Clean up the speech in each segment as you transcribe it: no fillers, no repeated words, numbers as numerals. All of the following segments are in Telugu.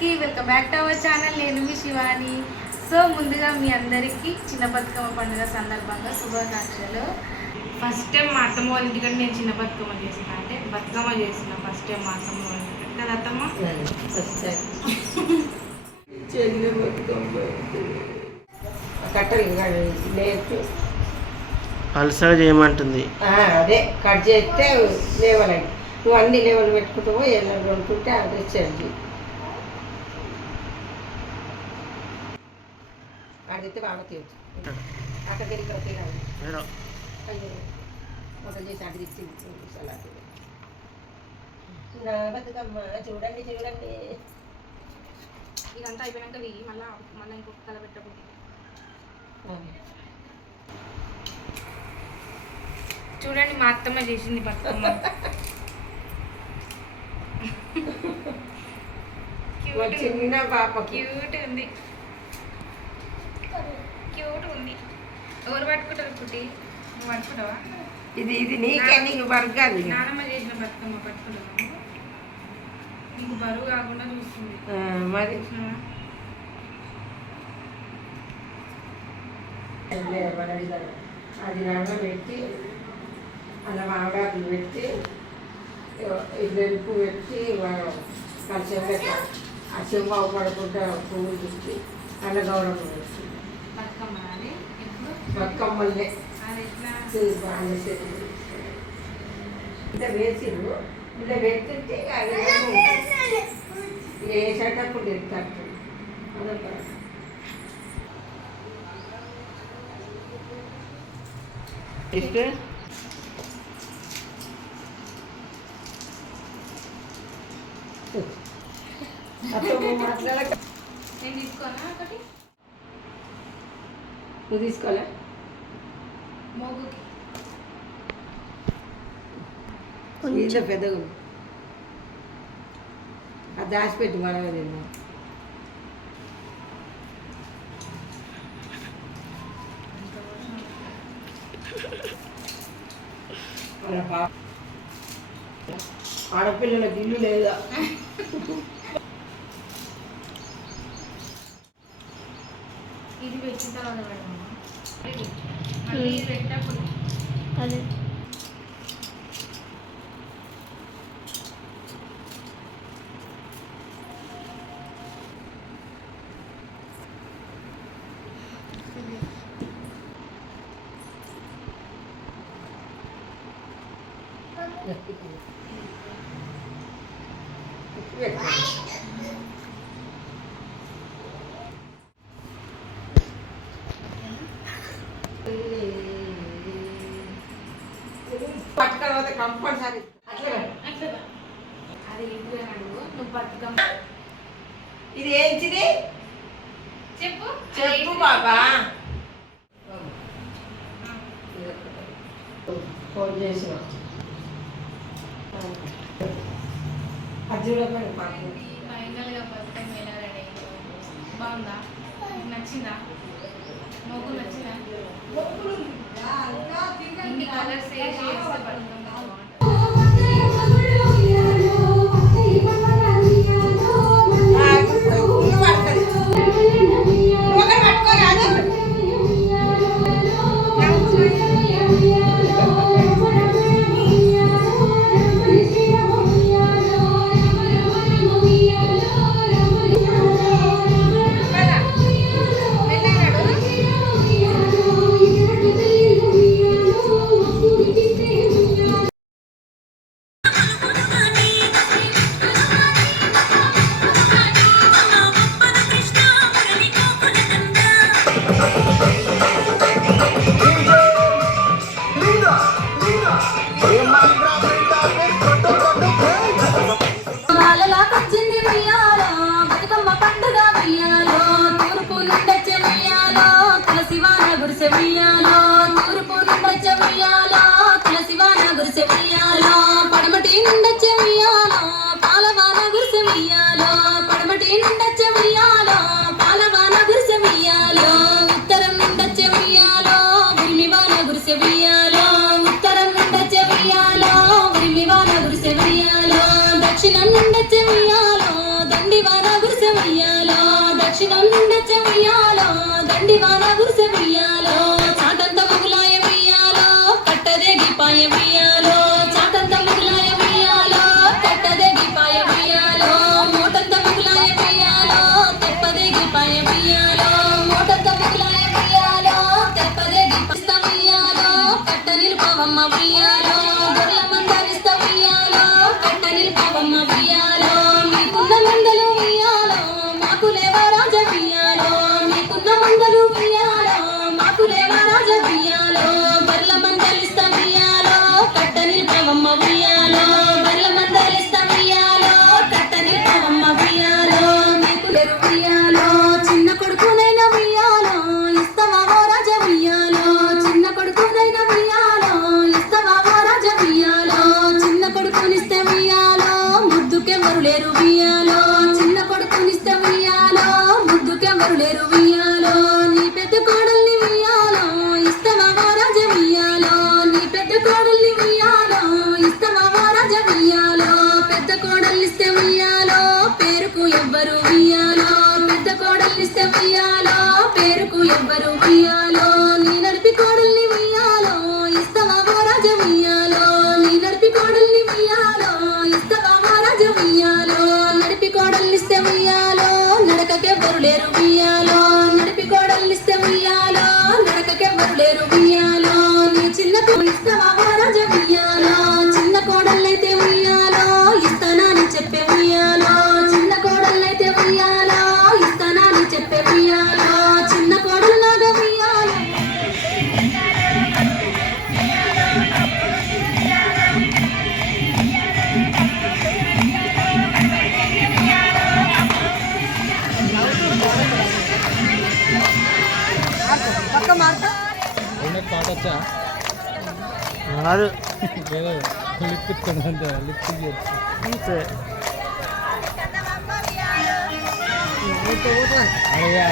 అందరికీ welcome back to our channel. నేను మీ శివాని. సో ముందుగా మీ అందరికీ చిన్న బతుకమ్మ పండుగ సందర్భంగా శుభాకాంక్షలు. ఫస్ట్ టైం మా అత్తమ్మ వాళ్ళ ఇంటికంటే నేను చిన్న బతుకమ్మ చేసిన, అంటే బతుకమ్మ చేసిన ఫస్ట్ టైం మా అత్తమ్మ వాళ్ళ ఇంటికంటే కదా అత్తమ్మ. పల్సగా చేయమంటుంది. అదే కట్ చేస్తే లేవలండి. నువ్వు అన్ని లేవలు పెట్టుకుంటావో ఎలా కొనుక్కుంటే అదే చేయండి. అడిగితే బాగా తీయచ్చు. అక్కడ తిరిగి వంటలు చేసి అడిగి ఇచ్చింది. నా బతుకమ్మ చూడండి చూడండి. ఇదంతా అయిపోయాక మళ్ళీ ఇంకొక తల పెట్టకూడదు. చూడండి మా అత్తమ్మ చేసింది బతుకమ్మ. చిన్న పాప క్యూట్ ఉంది, క్యూట్ ఉంది. ఎవరు పట్టుకుంటారు పుట్టి? నువ్వు పట్టుకుంటావా? ఇది నీకే, నీకు బర్గాది. నానమ్మ చేసిన బతుకమ్మ పట్టుకుంటాను. నీకు బరువు కాకుండా చూస్తుంది మరి. అది నడవ పెట్టి అలా మామిడాకులు పెట్టి వెలుపు పెట్టి కలిసి పెట్టాలి. ఆ చెంబు అవపడకుండా పువ్వులు పెట్టి అలా గౌరవం పెట్టి బతుకమ్మల్ని ఇంత వేసిరు. ఇలా పెడుతుంటే వేసేటప్పుడు తెస్తారు. ఇస్తే మాట్లాడక నేను తీసుకోనా ఒకటి? నువ్వు తీసుకోలే మోగుకి ఇంట్లో పెద్దగా అది దాచిపెట్టి మనమే తిన్నాం. ఆడపిల్లలకు ఇల్లు లేదా? ఇది పెట్టిన తర్వాత పెడదామా? మళ్ళీ ఇది పెట్టినప్పుడు అదే పట్టుకపోతే కంపల్సరీ అట్లా అది ఇంటికి అడుగు. నువ్వు బతుకమ్మ ఇది ఏంటిది చెప్పు చెప్పు బాబా. ఫోన్ చేసిన అర్జునపడి పాపం ఫైనల్గా బతుకమ్మ ఎలా రెడీ అయిందో బాగుందా? నచ్చిందా? మొగ్గు నచ్చిందా? ఇన్ని కలర్స్ వేసి చేస్తే బతుకమ్మ బాగుంటుంది. ఉయ్యాలో దక్షిణం నుండచ్చ ఉయ్యాలో దండివాన గురిసె ఉయ్యాలో చాటంత ముగులాయ ఉయ్యాలో కట్టదే గిపాయ ఉయ్యాలో చాటంత ముగులాయ ఉయ్యాలో కట్టదే గిపాయ ఉయ్యాలో మోటంత ముగులాయ ఉయ్యాలో తెప్పదే గిపాయ ఉయ్యాలో మోటంత ముగులాయ ఉయ్యాలో తెప్పదే గిపిస్త ఉయ్యాలో కట్ట నిలుపవమ్మ ఉయ్యాలో గొర్రెల మందలిస్త ఉయ్యాలో కట్ట నిలుపవమ్మ ఉయ్యాలో మీకున్న మందలు ఉయ్యాలో మాకు లేవా రాజ ఉయ్యాలో మీకున్న మందలు ఉయ్యాలో మాకు లేవా రాజ ఉయ్యాలో బర్ల మందలిస్త ఉయ్యాలో కట్ట నిలుపవమ్మ ఉయ్యాలో బర్ల మందలిస్త ఉయ్యాలో కట్ట నిలుపవమ్మ ఉయ్యాలో మీకు లేరు ఉయ్యాలో చిన్న కొడుకునైనా ఉయ్యాలో ఇస్తావా ఓ రాజ ఉయ్యాలో చిన్న కొడుకునైనా ఉయ్యాలో ఇస్తావా ఓ రాజ ఉయ్యాలో చిన్న కొడుకునిస్తే ఉయ్యాలో ముద్దుకెవరు లేరు ఉయ్యాలో చిన్న కొడుకునిస్తే ఉయ్యాలో ముద్దుకెవరు లేరు ఉయ్యాలో నీ పెద్ద కోడల్ని ఉయ్యాలో ఇస్తావా ఓ రాజ ఉయ్యాలో నీ పెద్ద కోడల్ని ఉయ్యాలో ఇస్తావా ఓ రాజ ఉయ్యాలో పెద్ద కోడల్నిస్తే ఉయ్యాలో పేరుకు ఎవ్వరు ఉయ్యాలో పెద్ద కోడల్నిస్తే ఉయ్యాలో పేరుకు ఎవ్వరు ఉయ్యాలో నీ నడిపి కోడల్ని ఉయ్యాలో ఇస్తావా ఓ రాజ ఉయ్యాలో నీ నడిపి కోడల్ని ఉయ్యాలో ఇస్తావా ఓ రాజ ఉయ్యాలో నడిపి కోడల్నిస్తే ఉయ్యాలో నడకకెవ్వరు లేరు ఉయ్యాలో నడిపి కోడల్నిస్తే ఉయ్యాలో నడకకెవ్వరు లేరు ఉయ్యాలో నీ చిన్న ఇస్తావా ఓ రాజ ఉయ్యాలో చిన్న కోడళ్ళైతే ఉయ్యాలో ఇస్తానని చెప్పే ఉయ్యాలో చిన్న కోడళ్ళైతే ఉయ్యాలో ఇస్తానని చెప్పే ఉయ్యాలో చిన్న కోడల్లాగా ఉయ్యాలో పాటొచ్చా కాదు ఏదో లిప్ ఇస్తుంది లిప్ అంతే అడిగే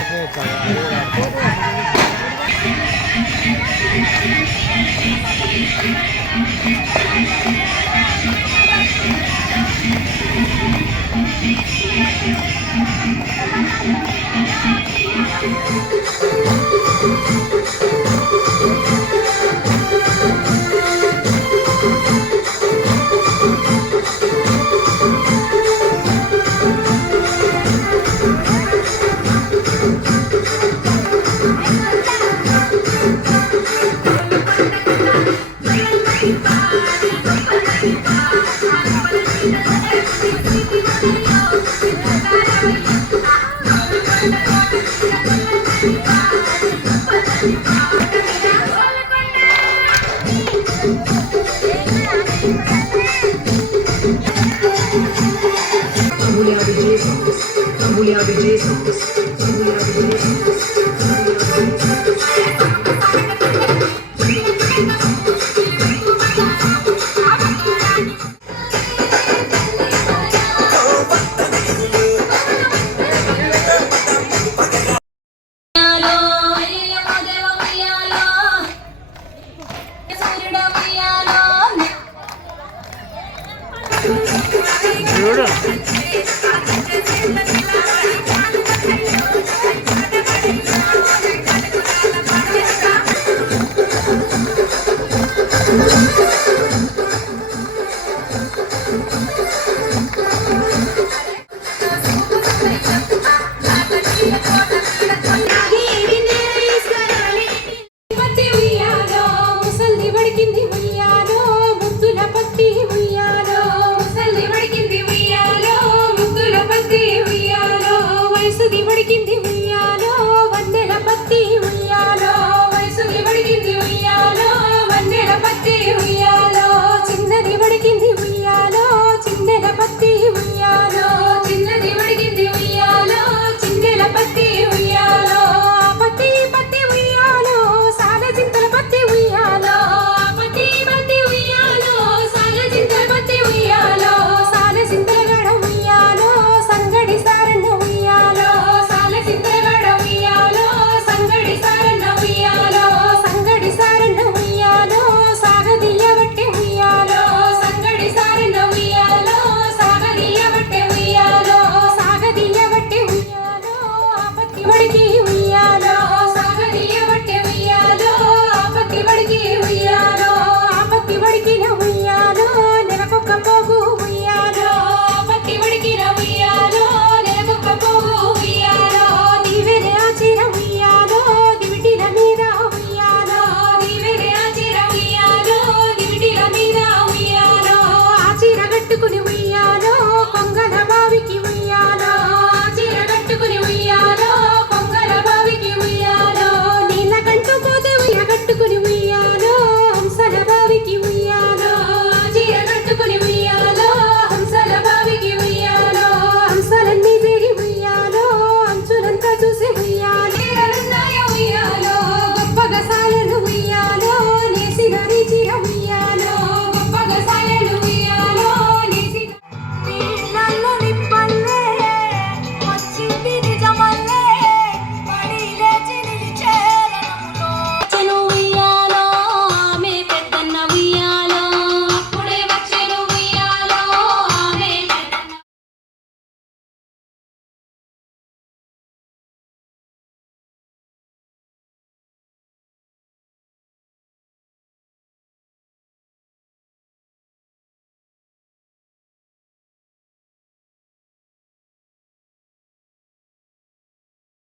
Mulher de Jesus, mulher de Jesus, mulher de Jesus.